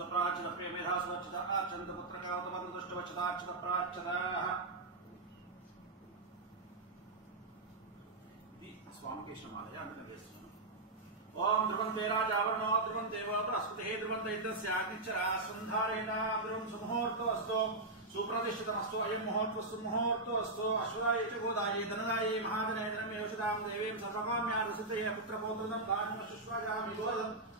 सुत प्राचित प्रेमेधा सुवचित आचंद पुत्र कावतमंद दुष्ट वचिताचित स्वामी के श्रमालय अंतर्गत ओम ध्रुवंते राजावरणो, ध्रुवन्ते वनस्पतिः ध्रुवन्त इत्यस्याग्निचरा सन्धारेण ध्रुवं सुमुहूर्तोऽस्तु, सुप्रतिष्ठितमस्तु अयं मुहूर्तस्तु मुहूर्तोऽस्तु अश्वाय च गोदाये, धनदाये महाधनये धनमेव देवीं ससमाम्या रसितये पुत्रपौत्रदं कारणमशुश्वाजामि गोदम्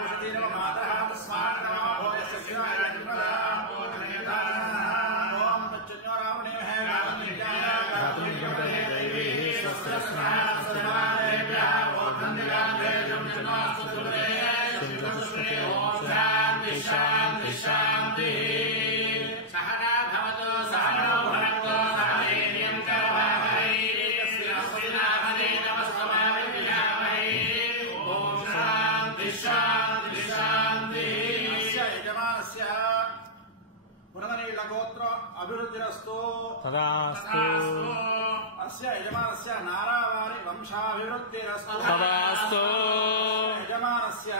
शान्ति शान्ति शान्तिः सहना भवतु सहनो भुनक्तु सह वीर्यं करवावहै तेजस्विनावधे नमस्तवाय विद्यामहे ॐ शान्ति शान्ति शान्तिः अस्य यजमानस्य पुनर्नीलगोत्र अभिवृद्धिरस्तु तदास्तु अस्य यजमानस्य नारावारि वंशाभिवृद्धिरस्तु। तदास्तु। यजमानस्य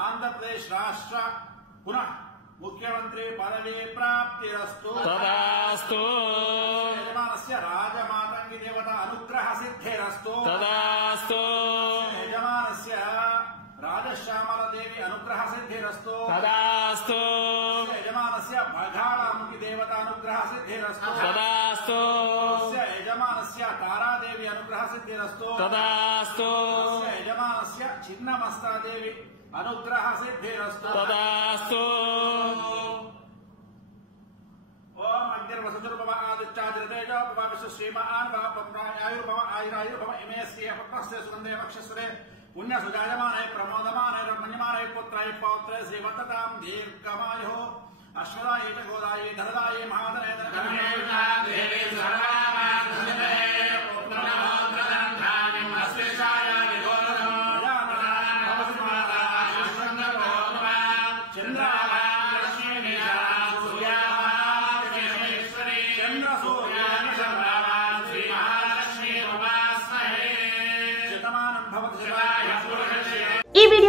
आन्ध्रप्रदेश राष्ट्र पुनः मुख्यमंत्री पदवी प्राप्तिरस्तु। तदास्तु। यजमानस्य राजमातंगी देवता अनुग्रह सिद्धिरस्तु तदास्तु यजमानस्य राजश्यामल देवी अनुग्रह सिद्धिरस्तु तदास्तु यजमानस्य बघाळमुखि देवता अनुग्रह तारादेवी अनुग्रह सिद्धिरस्तु तदास्तु यजमानस्य छिन्नमस्ता देवी अनुग्रह सिद्धिरस्तु तदास्तु ओम अग्निर्वसुर्भव आदित्यादितेजोपव विश्वश्रीमान् भव पप्रायायुर्भव आयुरायुर्भव इमे स्त्रियः पुत्रस्य सुगन्धे वक्षस्वरे पुण्यसुजायमाने प्रमोदमाने रमण्यमाने पुत्राय पौत्रे श्रीवत्ततां दीर्घमायुः। अश्वदाय च गोदाय महाधने